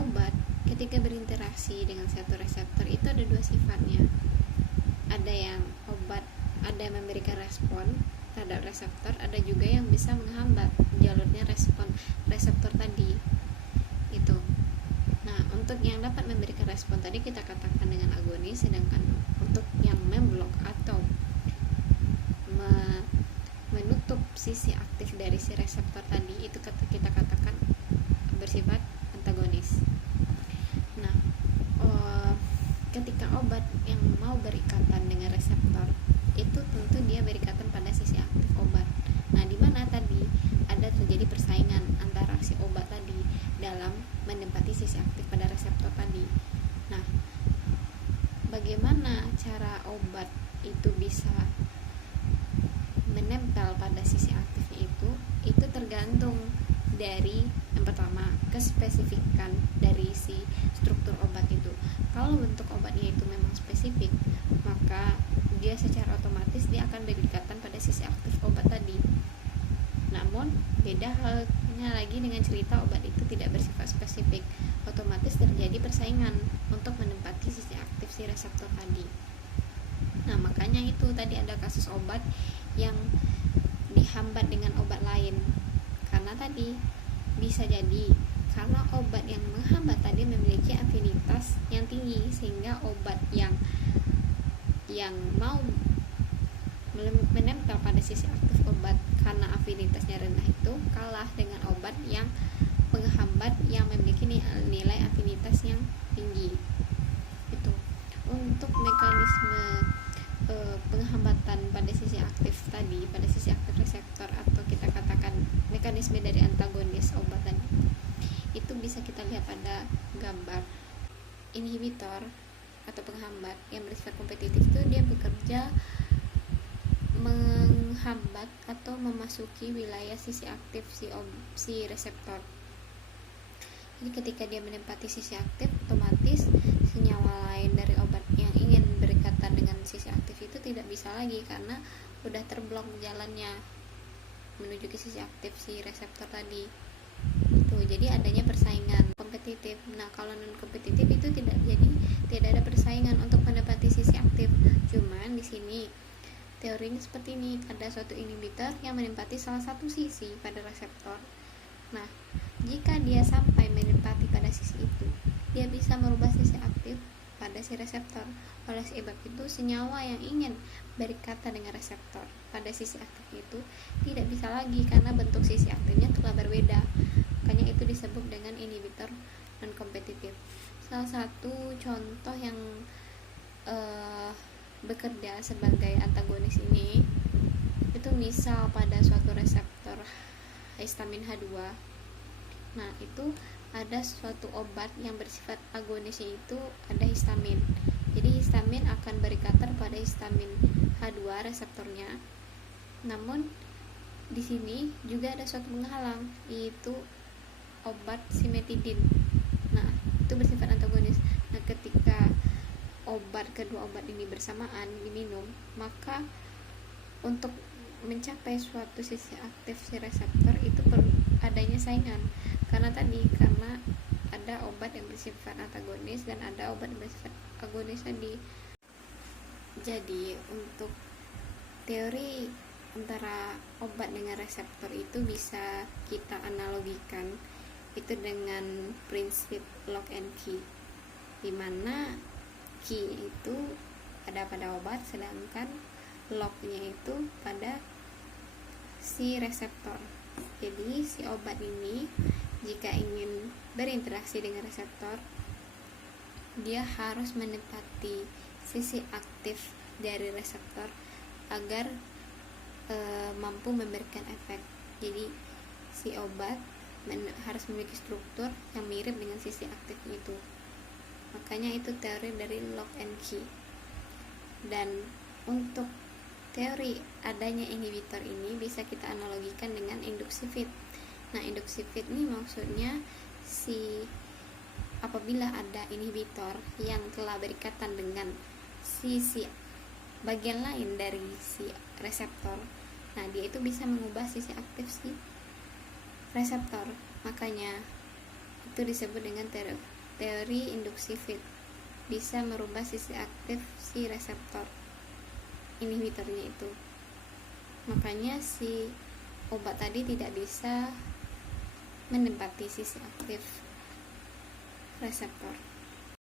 obat ketika berinteraksi dengan satu reseptor itu ada dua sifatnya. Ada yang obat ada yang memberikan respon terhadap reseptor, ada juga yang bisa menghambat jalurnya respon reseptor tadi itu. Nah, untuk yang dapat memberikan respon tadi kita katakan dengan agonis, sedangkan untuk yang memblok atau menutup sisi aktif dari si reseptor tadi itu kita katakan bersifat antagonis. Nah, ketika obat yang mau berikatan dengan reseptor itu tentu dia berikatan pada sisi aktif obat. Nah, di mana tadi ada terjadi persaingan antara si obat tadi dalam menempati sisi aktif pada reseptor tadi. Nah, bagaimana cara obat itu bisa menempel pada sisi aktifnya itu tergantung dari yang pertama kespesifikan dari si struktur obat itu. Kalau bentuk obatnya itu memang spesifik, maka dia secara otomatis dia akan berikatan pada sisi aktif obat tadi. Namun beda halnya lagi dengan cerita obat itu tidak bersifat spesifik, otomatis terjadi persaingan untuk menempati sisi aktif si reseptor tadi. Nah, makanya itu tadi ada kasus obat yang dihambat dengan obat lain, karena tadi bisa jadi karena obat yang menghambat tadi memiliki afinitas yang tinggi, sehingga obat yang mau menempel pada sisi aktif obat karena afinitasnya rendah itu kalah dengan obat yang menghambat yang memiliki nilai afinitas yang tinggi. Itu untuk mekanisme penghambatan pada sisi aktif tadi, pada sisi aktif reseptor, atau kita katakan mekanisme dari antagonis obat tadi, itu bisa kita lihat pada gambar. Inhibitor atau penghambat yang bersifat kompetitif itu dia bekerja menghambat atau memasuki wilayah sisi aktif si reseptor. Jadi ketika dia menempati sisi aktif, otomatis senyawa lain dari obat yang ingin berikatan dengan sisi aktif itu tidak bisa lagi karena udah terblok jalannya menuju ke sisi aktif si reseptor tadi. Tuh, jadi adanya persaingan kompetitif. Nah, kalau non kompetitif itu tidak ada persaingan untuk menempati sisi aktif. Cuman di sini teorinya seperti ini, ada suatu inhibitor yang menempati salah satu sisi pada reseptor. Nah, jika dia sampai menempati pada sisi itu, dia bisa merubah sisi aktif pada si reseptor. Oleh sebab itu, senyawa yang ingin berikatan dengan reseptor pada sisi aktif itu tidak bisa lagi karena bentuk sisi aktifnya telah berbeda. Makanya itu disebut dengan inhibitor non kompetitif. Salah satu contoh yang bekerja sebagai antagonis ini itu misal pada suatu reseptor histamin H2. Nah, itu ada suatu obat yang bersifat agonisnya itu ada histamin. Jadi histamin akan berikatan pada histamin H2 reseptornya. Namun di sini juga ada suatu penghalang, yaitu obat simetidin. Nah, itu bersifat antagonis. Nah, ketika kedua obat ini bersamaan diminum, maka untuk mencapai suatu sisi aktif si reseptor itu perlu adanya saingan, karena ada obat yang bersifat antagonis dan ada obat yang bersifat agonis tadi. Jadi untuk teori antara obat dengan reseptor itu bisa kita analogikan itu dengan prinsip lock and key, di mana key itu ada pada obat, sedangkan locknya itu pada si reseptor. Jadi si obat ini jika ingin berinteraksi dengan reseptor, dia harus menempati sisi aktif dari reseptor agar mampu memberikan efek. Jadi si obat harus memiliki struktur yang mirip dengan sisi aktif itu. Makanya itu teori dari lock and key. Dan untuk teori adanya inhibitor ini bisa kita analogikan dengan induksi fit. Nah, induksi fit ini maksudnya apabila ada inhibitor yang telah berikatan dengan sisi bagian lain dari si reseptor, nah dia itu bisa mengubah sisi aktif si reseptor. Makanya Itu disebut dengan teori induksi Fitt, bisa merubah sisi aktif si reseptor inhibitornya itu. Makanya si obat tadi tidak bisa menempati sisi aktif reseptor.